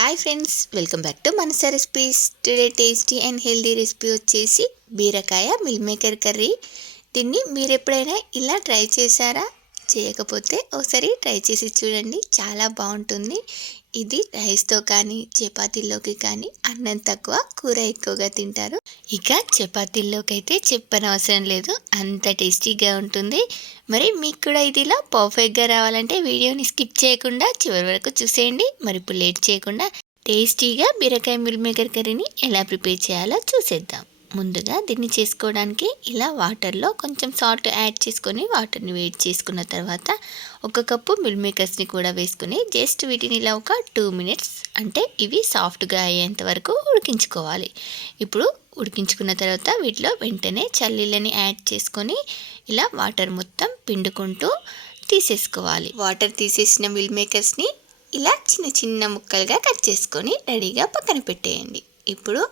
Hi friends welcome back to Manasa recipes today tasty and healthy recipe వచ్చేసి బీరకాయ meal maker curry దీన్ని మీరు ఎప్పుడైనా ఇలా ట్రై చేశారా? చేయకపోతే ఒకసారి ట్రై చేసి చూడండి. చాలా బాగుంటుంది. ఇది రైస్తో కానీ చపాతీల్లోకి కానీ అన్నం తక్కువ కూర ఎక్కువగా తింటారు. ఇక చపాతీల్లోకి అయితే చెప్పనవసరం లేదు. అంత టేస్టీగా ఉంటుంది. మరి మీకు కూడా ఇది ఇలా పర్ఫెక్ట్గా రావాలంటే వీడియోని స్కిప్ చేయకుండా చివరి వరకు చూసేయండి. మరి ఇప్పుడు లేట్ చేయకుండా టేస్టీగా బీరకాయ మిల్ మేకర్ కర్రీని ఎలా ప్రిపేర్ చేయాలో చూసేద్దాం. ముందుగా దీన్ని చేసుకోవడానికి ఇలా వాటర్లో కొంచెం సాల్ట్ యాడ్ చేసుకొని వాటర్ని వేడి చేసుకున్న తర్వాత ఒక కప్పు మిల్ మేకర్స్ని కూడా వేసుకుని జస్ట్ వీటిని ఇలా ఒక టూ మినిట్స్ అంటే ఇవి సాఫ్ట్గా అయ్యేంత వరకు ఉడికించుకోవాలి. ఇప్పుడు ఉడికించుకున్న తర్వాత వీటిలో వెంటనే చల్లీలని యాడ్ చేసుకొని ఇలా వాటర్ మొత్తం పిండుకుంటూ తీసేసుకోవాలి. వాటర్ తీసేసిన మిల్ మేకర్స్ని ఇలా చిన్న చిన్న ముక్కలుగా కట్ చేసుకొని రెడీగా పక్కన పెట్టేయండి. ఇప్పుడు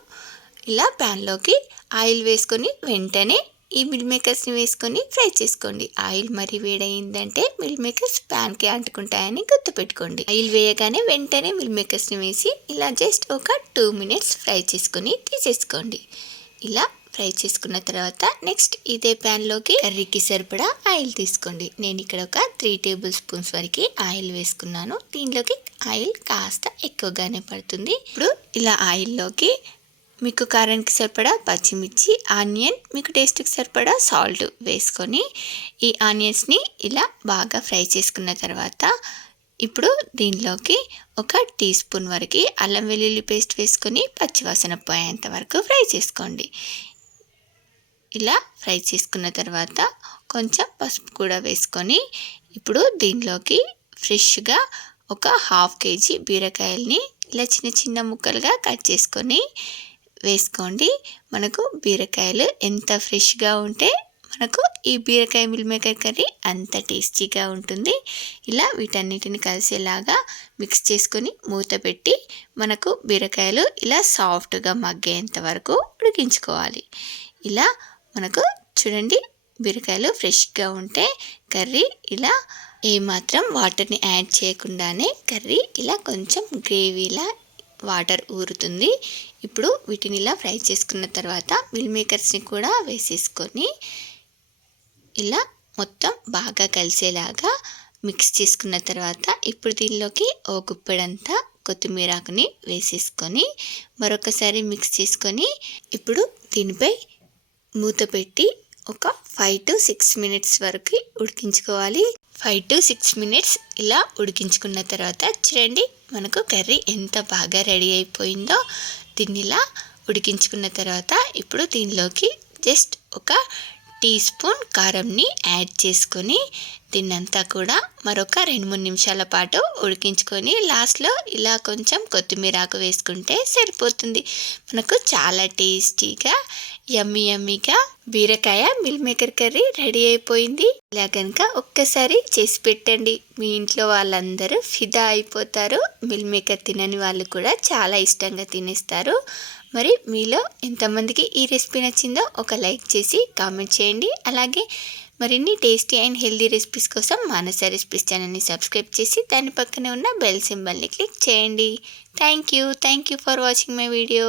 ఇలా ప్యాన్లోకి ఆయిల్ వేసుకొని వెంటనే ఈ మిల్ మేకర్స్ని వేసుకొని ఫ్రై చేసుకోండి. ఆయిల్ మరి వేడయిందంటే మిల్ మేకర్స్ ప్యాన్కి అంటుకుంటాయని గుర్తుపెట్టుకోండి. ఆయిల్ వేయగానే వెంటనే మిల్ మేకర్స్ని వేసి ఇలా జస్ట్ ఒక టూ మినిట్స్ ఫ్రై చేసుకొని తీసేసుకోండి. ఇలా ఫ్రై చేసుకున్న తర్వాత నెక్స్ట్ ఇదే ప్యాన్లోకి కర్రీకి సరిపడా ఆయిల్ తీసుకోండి. నేను ఇక్కడ ఒక త్రీ టేబుల్ స్పూన్స్ వరకు ఆయిల్ వేసుకున్నాను. దీనిలోకి ఆయిల్ కాస్త ఎక్కువగానే పడుతుంది. ఇప్పుడు ఇలా ఆయిల్లోకి మీకు కారానికి సరిపడా పచ్చిమిర్చి ఆనియన్ మీకు టేస్ట్కి సరిపడా సాల్ట్ వేసుకొని ఈ ఆనియన్స్ని ఇలా బాగా ఫ్రై చేసుకున్న తర్వాత ఇప్పుడు దీనిలోకి ఒక టీ స్పూన్ వరకు అల్లం వెల్లుల్లి పేస్ట్ వేసుకొని పచ్చివాసన పోయేంత వరకు ఫ్రై చేసుకోండి. ఇలా ఫ్రై చేసుకున్న తర్వాత కొంచెం పసుపు కూడా వేసుకొని ఇప్పుడు దీనిలోకి ఫ్రెష్గా ఒక హాఫ్ కేజీ బీరకాయల్ని ఇలా చిన్న చిన్న ముక్కలుగా కట్ చేసుకొని వేసుకోండి. మనకు బీరకాయలు ఎంత ఫ్రెష్గా ఉంటే మనకు ఈ బీరకాయ మిల్ మేకర్ కర్రీ అంత టేస్టీగా ఉంటుంది. ఇలా వీటన్నిటిని కలిసేలాగా మిక్స్ చేసుకొని మూత పెట్టి మనకు బీరకాయలు ఇలా సాఫ్ట్గా మగ్గేంత వరకు ఉడికించుకోవాలి. ఇలా మనకు చూడండి బీరకాయలు ఫ్రెష్గా ఉంటే కర్రీ ఇలా ఏమాత్రం వాటర్ని యాడ్ చేయకుండానే కర్రీ ఇలా కొంచెం గ్రేవీలా వాటర్ ఊరుతుంది. ఇప్పుడు వీటిని ఇలా ఫ్రై చేసుకున్న తర్వాత మిల్ మేకర్స్ని కూడా వేసేసుకొని ఇలా మొత్తం బాగా కలిసేలాగా మిక్స్ చేసుకున్న తర్వాత ఇప్పుడు దీనిలోకి ఓ గుప్పెడంతా కొత్తిమీరాకుని వేసేసుకొని మరొకసారి మిక్స్ చేసుకొని ఇప్పుడు దీనిపై మూత పెట్టి ఒక ఫైవ్ టు సిక్స్ మినిట్స్ వరకు ఉడికించుకోవాలి. ఫైవ్ టు సిక్స్ మినిట్స్ ఇలా ఉడికించుకున్న తర్వాత చూడండి మనకు కర్రీ ఎంత బాగా రెడీ అయిపోయిందో దీనిలా ఉడికించుకున్న తర్వాత ఇప్పుడు దీనిలోకి జస్ట్ ఒక టీ స్పూన్ కారంని యాడ్ చేసుకొని తిన్నంతా కూడా మరొక రెండు మూడు నిమిషాల పాటు ఉడికించుకొని లాస్ట్లో ఇలా కొంచెం కొత్తిమీర ఆకు వేసుకుంటే సరిపోతుంది. మనకు చాలా టేస్టీగా యమ్మీ యమ్మీగా బీరకాయ మిల్ మేకర్ కర్రీ రెడీ అయిపోయింది. ఇలా కనుక ఒక్కసారి చేసి పెట్టండి. మీ ఇంట్లో వాళ్ళందరూ ఫిదా అయిపోతారు. మిల్ మేకర్ తినని వాళ్ళు కూడా చాలా ఇష్టంగా తినేస్తారు. మరి మీలో ఎంతమందికి ఈ రెసిపీ నచ్చిందో ఒక లైక్ చేసి కామెంట్ చేయండి. అలాగే మరిన్ని టేస్టీ అండ్ హెల్దీ రెసిపీస్ కోసం మానస రెసిపీస్ ఛానల్ని సబ్స్క్రైబ్ చేసి దాని పక్కనే ఉన్న బెల్ సింబల్ని క్లిక్ చేయండి. Thank you. Thank you for watching my video.